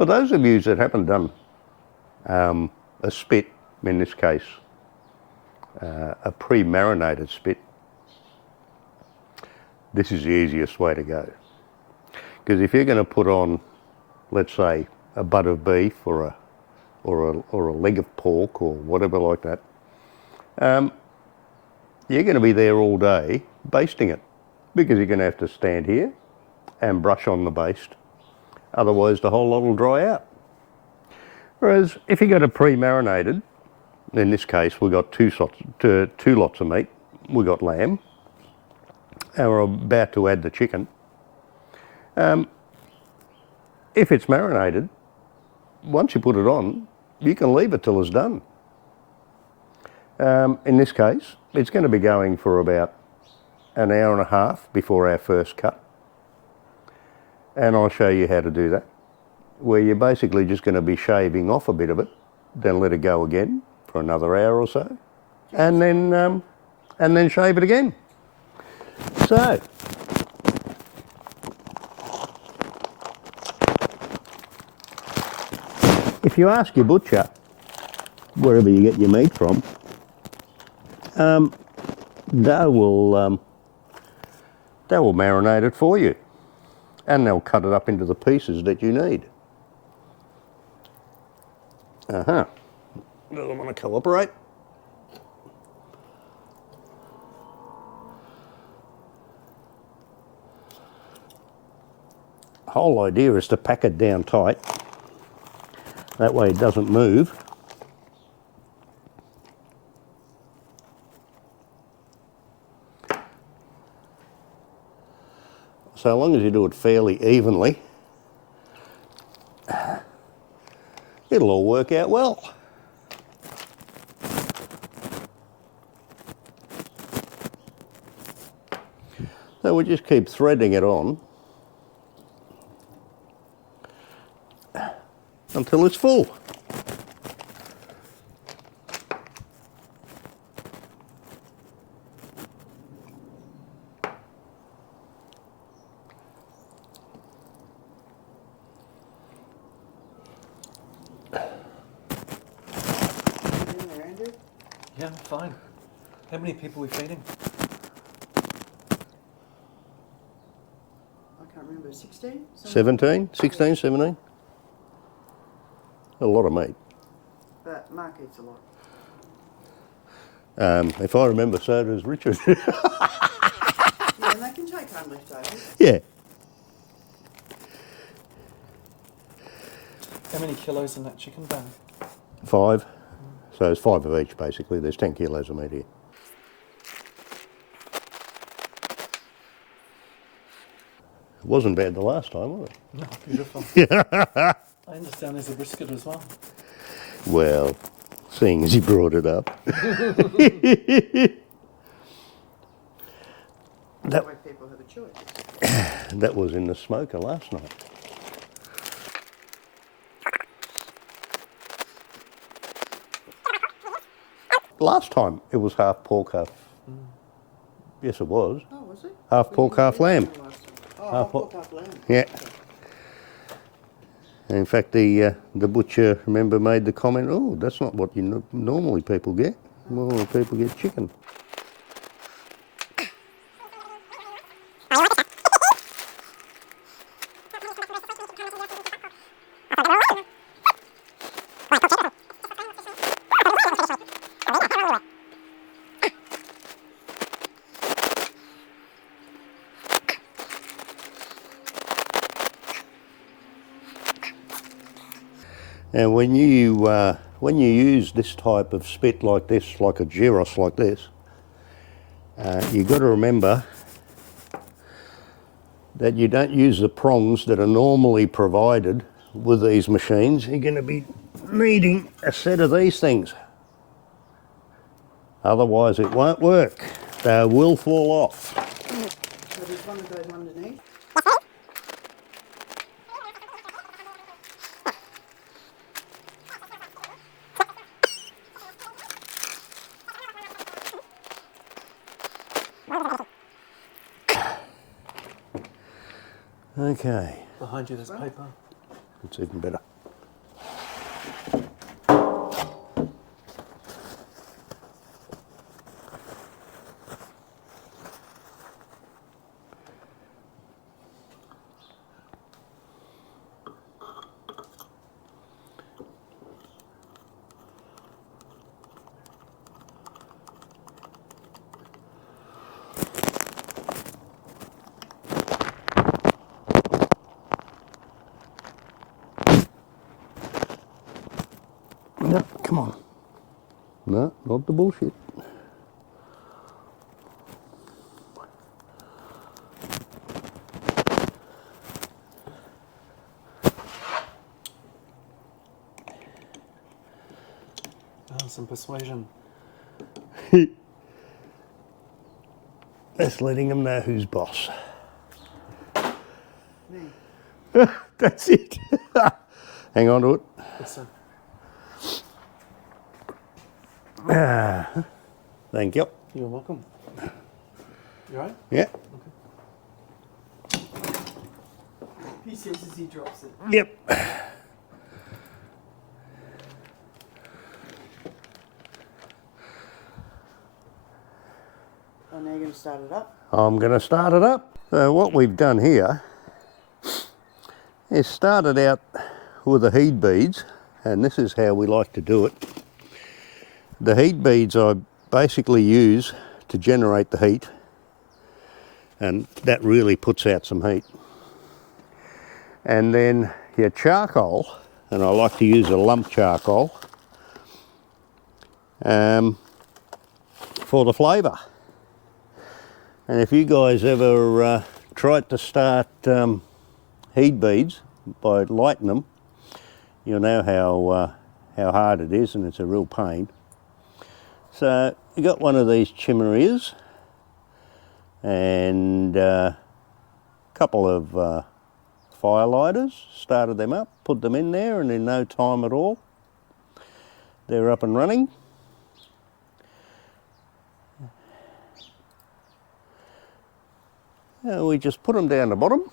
For those of you that haven't done a spit, in this case, a pre-marinated spit, this is the easiest way to go. Because if you're going to put on, let's say, a butt of beef or a leg of pork or whatever like that, you're going to be there all day basting it, because you're going to have to stand here and brush on the baste. Otherwise, the whole lot will dry out. Whereas if you got a pre-marinated, in this case, we've got two lots of meat. We've got lamb, and we're about to add the chicken. If it's marinated, once you put it on, you can leave it till it's done. In this case, it's going to be going for about an hour and a half before our first cut. And I'll show you how to do that, where you're basically just going to be shaving off a bit of it, then let it go again for another hour or so, and then shave it again. So, if you ask your butcher, wherever you get your meat from, they will marinate it for you, and they'll cut it up into the pieces that you need. Doesn't want to cooperate. The whole idea is to pack it down tight. That way it doesn't move. So long as you do it fairly evenly, it'll all work out well. So we just keep threading it on until it's full. Yeah, fine. How many people are we feeding? I can't remember, 16? 17, 16, 17. A lot of meat. But Mark eats a lot. If I remember, so does Richard. Yeah, and they can take home leftovers. Yeah. How many kilos in that chicken bone? 5. So it's 5 of each, basically. There's 10 kilos of meat here. It wasn't bad the last time, was it? No, beautiful. I understand there's a brisket as well. Well, seeing as you brought it up. That way people have a choice. That was in the smoker last night. Last time it was half pork, half... Yes, it was. Oh, was it? Half pork, half lamb. Oh, half pork, half lamb. Yeah. In fact, the butcher, remember, made the comment, oh, that's not what you normally people get. Normally people get chicken. And when you use this type of spit like this, like a gyros like this, you've got to remember that you don't use the prongs that are normally provided with these machines. You're going to be needing a set of these things. Otherwise it won't work. They will fall off. So there's one of those underneath. Okay. Behind you there's paper. It's even better. No, come on. No, not the bullshit. Oh, some persuasion. That's letting them know who's boss. Me. That's it. Hang on to it. Yes, sir. Thank you. You're welcome. You alright? Yeah. He says as he drops it. Yep. Oh, now you're going to start it up? I'm going to start it up. So what we've done here is started out with the heat beads, and this is how we like to do it. The heat beads I basically use to generate the heat, and that really puts out some heat. And then your charcoal, and I like to use a lump charcoal for the flavour. And if you guys ever tried to start heat beads by lighting them, you'll know how hard it is, and it's a real pain. So you got one of these chimeras and a couple of fire lighters, started them up, put them in there, and in no time at all they're up and running. Now we just put them down the bottom.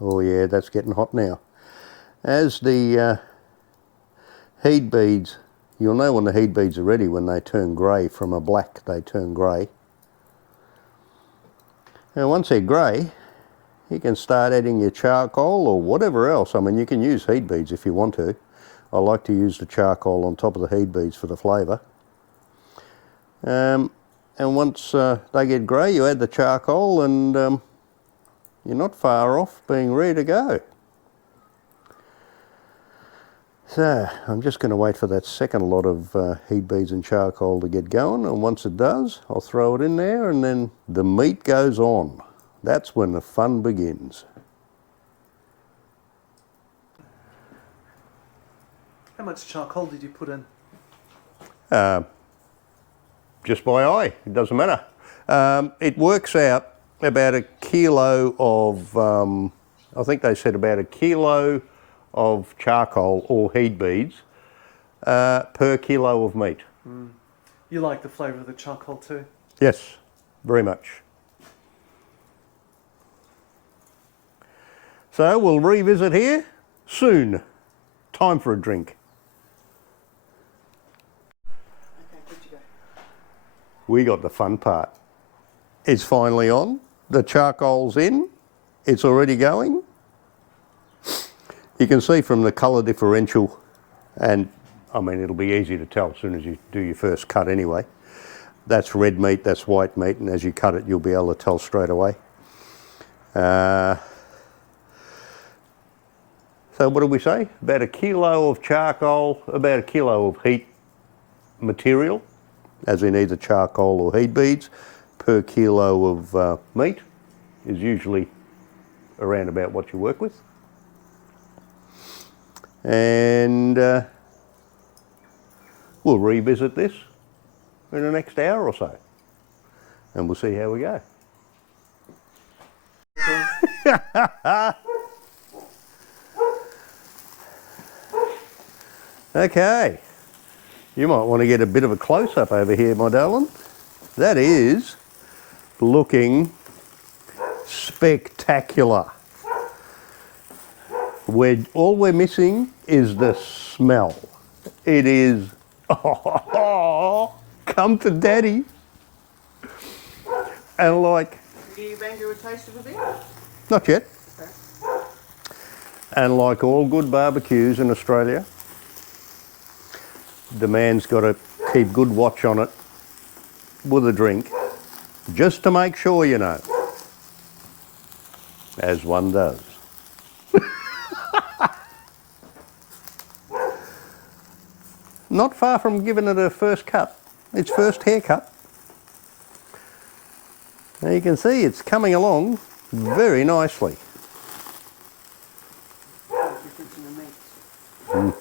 Oh yeah, that's getting hot now. As the heat beads, you'll know when the heat beads are ready when they turn grey. From a black they turn grey. Now once they're grey, you can start adding your charcoal or whatever else. I mean, you can use heat beads if you want to. I like to use the charcoal on top of the heat beads for the flavour. And once they get grey, you add the charcoal, and you're not far off being ready to go. So I'm just going to wait for that second lot of heat beads and charcoal to get going, and once it does, I'll throw it in there, and then the meat goes on. That's when the fun begins. How much charcoal did you put in? Just by eye, it doesn't matter. It works out about a kilo of, I think they said about a kilo of charcoal or heat beads per kilo of meat. Mm. You like the flavour of the charcoal too? Yes, very much. So we'll revisit here soon. Time for a drink. Okay, good to go. We got the fun part. It's finally on. The charcoal's in. It's already going. You can see from the colour differential, and I mean it'll be easy to tell as soon as you do your first cut anyway. That's red meat, that's white meat, and as you cut it you'll be able to tell straight away. So what did we say? About a kilo of charcoal, about a kilo of heat material, as in either charcoal or heat beads, per kilo of meat is usually around about what you work with. And we'll revisit this in the next hour or so, and we'll see how we go. Okay, you might want to get a bit of a close-up over here, my darling. That is looking spectacular. All we're missing is the smell. It is, come to daddy. And like, Do you bang a taste of a bit? not yet. Okay. And like all good barbecues in Australia, the man's got to keep good watch on it with a drink, just to make sure, you know, as one does. Not far from giving it a first cut, its first haircut. Now you can see it's coming along very nicely. Difference in the meat.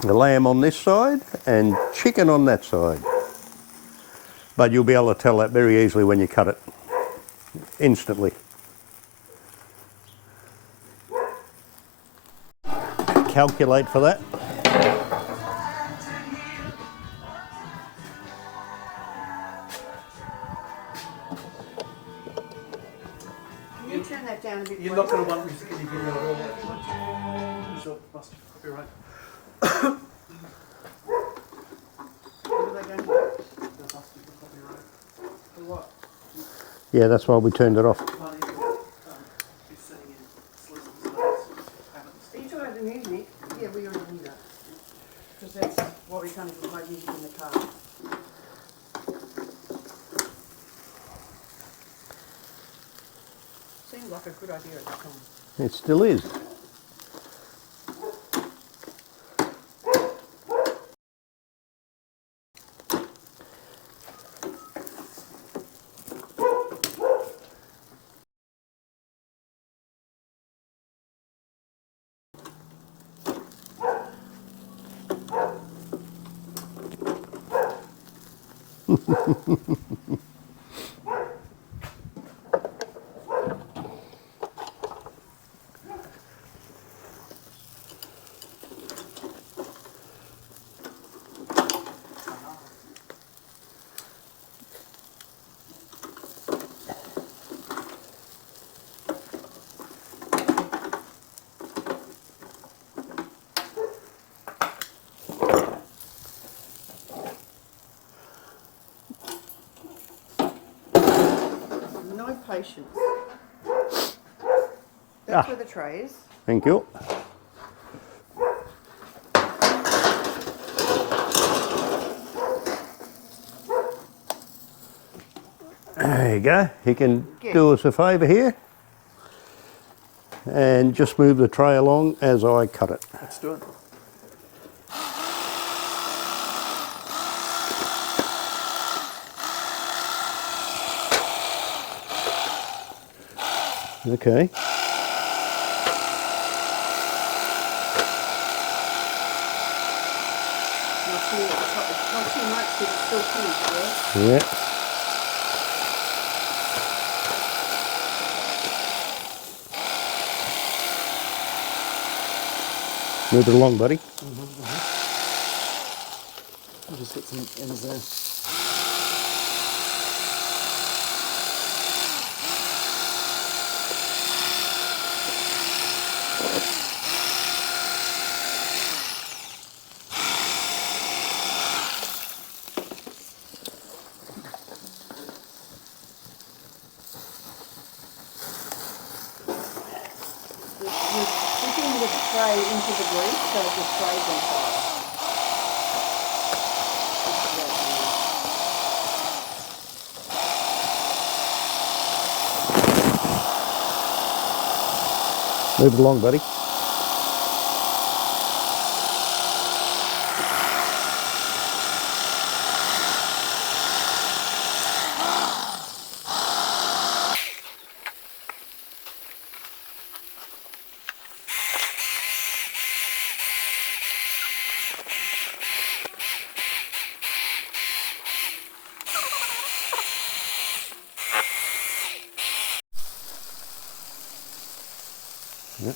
The lamb on this side and chicken on that side. But you'll be able to tell that very easily when you cut it, instantly. Calculate for that. Can you turn that down a bit? You're please? not going to want me to give you another one. So, must be copyright. What are they going to do? There must be copyright. For what? Yeah, that's why we turned it off. Money is sitting in solicitors' notes. Happens. Are you talking about the music? Yeah, we already knew that. Because that's what we kind of play music in the car. Seemed like a good idea at the time. It still is. No patience. That's where the tray is. Thank you. There you go. You can do us a favour here and just move the tray along as I cut it. Let's do it. Okay. Not too much, but it's still finished, yeah? Yeah. Move it along, buddy. I'll just hit some ends there. We're dipping the tray into the grease so the tray's on fire. Move it along, buddy. Yep.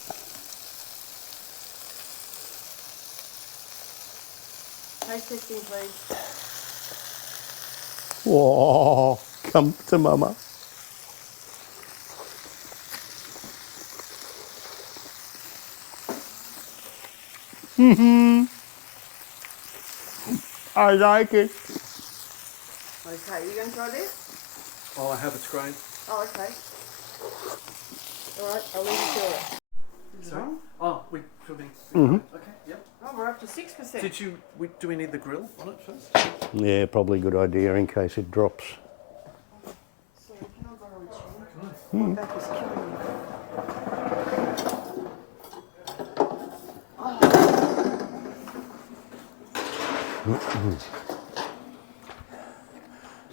Taste testing, please. Whoa, come to mama. I like it. Okay, you going to try this? Oh, I have, it's great. Oh, okay. Alright, I'll leave you to it. Is it Sorry? on? Oh, we filming. Mhm. Okay, yep. Oh, we're up to 6%. Do we need the grill on it first? Yeah, probably a good idea in case it drops. Sorry, can I borrow a chair? My back is killing me.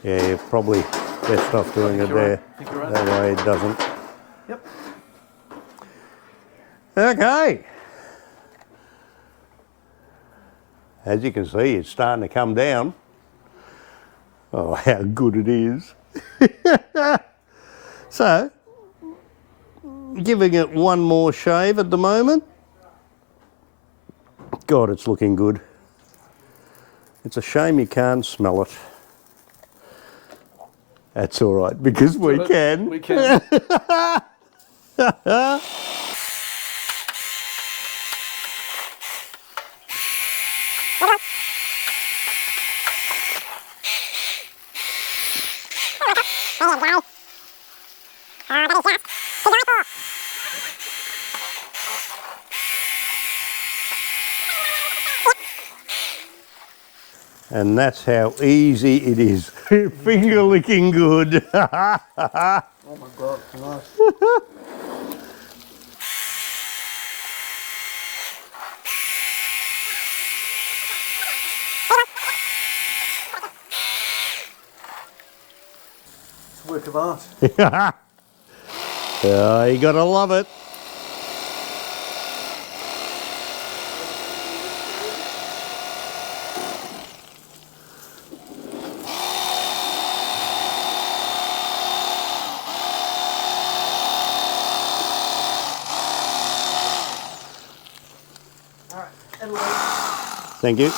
Yeah, you're probably best off doing it you're right. there. I think you're right. That way it doesn't. Yep. Okay. As you can see, it's starting to come down. Oh, how good it is. So, giving it one more shave at the moment. God, it's looking good. It's a shame you can't smell it. That's all right, because we can. We can. And that's how easy it is. Finger licking good. Oh my God, it's nice. It's a work of art. Oh, you gotta love it. Alright, and Thank you.